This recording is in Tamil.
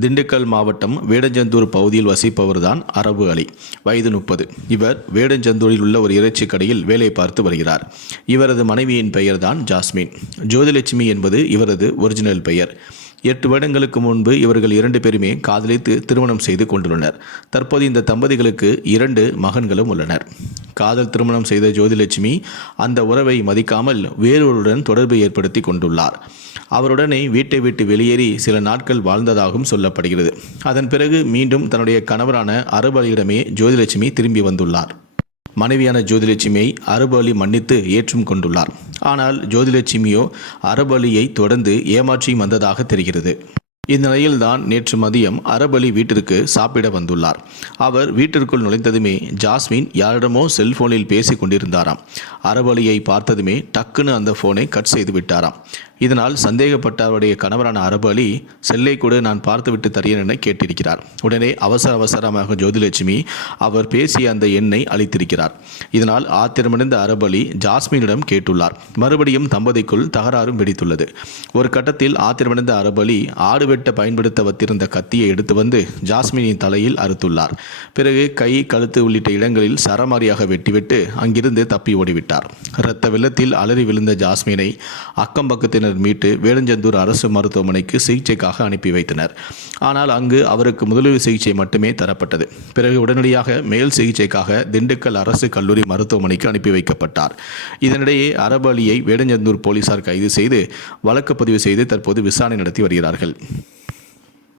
திண்டுக்கல் மாவட்டம் வேடஞ்சந்தூர் பகுதியில் வசிப்பவர்தான் அரபு அலி. வயது முப்பது. இவர் வேடஞ்சந்தூரில் உள்ள ஒரு இறைச்சி கடையில் வேலை பார்த்து வருகிறார். இவரது மனைவியின் பெயர்தான் ஜாஸ்மின். ஜோதிலட்சுமி என்பது இவரது ஒரிஜினல் பெயர். எட்டு வருடங்களுக்கு முன்பு இவர்கள் இரண்டு பேருமே காதலித்து திருமணம் செய்து கொண்டுள்ளனர். தற்போது இந்த தம்பதிகளுக்கு இரண்டு மகன்களும் உள்ளனர். காதல் திருமணம் செய்த ஜோதிலட்சுமி அந்த உறவை மதிக்காமல் வேறொருடன் தொடர்பு ஏற்படுத்தி கொண்டுள்ளார். அவருடனே வீட்டை விட்டு வெளியேறி சில நாட்கள் வாழ்ந்ததாகவும் சொல்லப்படுகிறது. அதன் பிறகு மீண்டும் தன்னுடைய கணவரான அறுபலியிடமே ஜோதிலட்சுமி திரும்பி வந்துள்ளார். மனைவியான ஜோதிலட்சுமியை அரபு மன்னித்து ஏற்றும் கொண்டுள்ளார். ஆனால் ஜோதிலட்சுமியோ அரபு தொடர்ந்து ஏமாற்றி வந்ததாக தெரிகிறது. இந்நிலையில்தான் நேற்று மதியம் அரபலி வீட்டிற்கு சாப்பிட வந்துள்ளார். அவர் வீட்டிற்குள் நுழைந்ததுமே ஜாஸ்மின் யாரிடமோ செல்போனில் பேசிக் கொண்டிருந்தாராம். அரபலியை பார்த்ததுமே டக்குன்னு அந்த ஃபோனை கட் செய்து விட்டாராம். இதனால் சந்தேகப்பட்ட அவருடைய கணவரான அரபு அலி செல்லை கூட நான் பார்த்துவிட்டு தரேன் என கேட்டிருக்கிறார். உடனே அவசர அவசரமாக ஜோதிலட்சுமி அவர் பேசிய அந்த எண்ணை அளித்திருக்கிறார். இதனால் ஆத்திரமடைந்த அரபு அலி ஜாஸ்மினிடம் கேட்டுள்ளார். மறுபடியும் தம்பதிக்குள் தகராறும் வெடித்துள்ளது. ஒரு கட்டத்தில் ஆத்திரமடைந்த அரபு அலி ஆடு வெட்ட பயன்படுத்த வைத்திருந்த கத்தியை எடுத்து வந்து ஜாஸ்மினின் தலையில் அறுத்துள்ளார். பிறகு கை கழுத்து உள்ளிட்ட இடங்களில் சரமாரியாக வெட்டிவிட்டு அங்கிருந்து தப்பி ஓடிவிட்டார். இரத்த வெள்ளத்தில் அலறி விழுந்த ஜாஸ்மினை அக்கம் பக்கத்தினர் மீட்டு வேலஞ்சந்தூர் அரசு மருத்துவமனைக்கு சிகிச்சைக்காக அனுப்பி வைத்தனர். ஆனால் அங்கு அவருக்கு முதலுதவி சிகிச்சை மட்டுமே தரப்பட்டது. பிறகு உடனடியாக மேல் சிகிச்சைக்காக திண்டுக்கல் அரசு கல்லூரி மருத்துவமனைக்கு அனுப்பி வைக்கப்பட்டார். இதனிடையே அரபலியை வேடஞ்சந்தூர் போலீசார் கைது செய்து வழக்கு பதிவு செய்து தற்போது விசாரணை நடத்தி வருகிறார்கள்.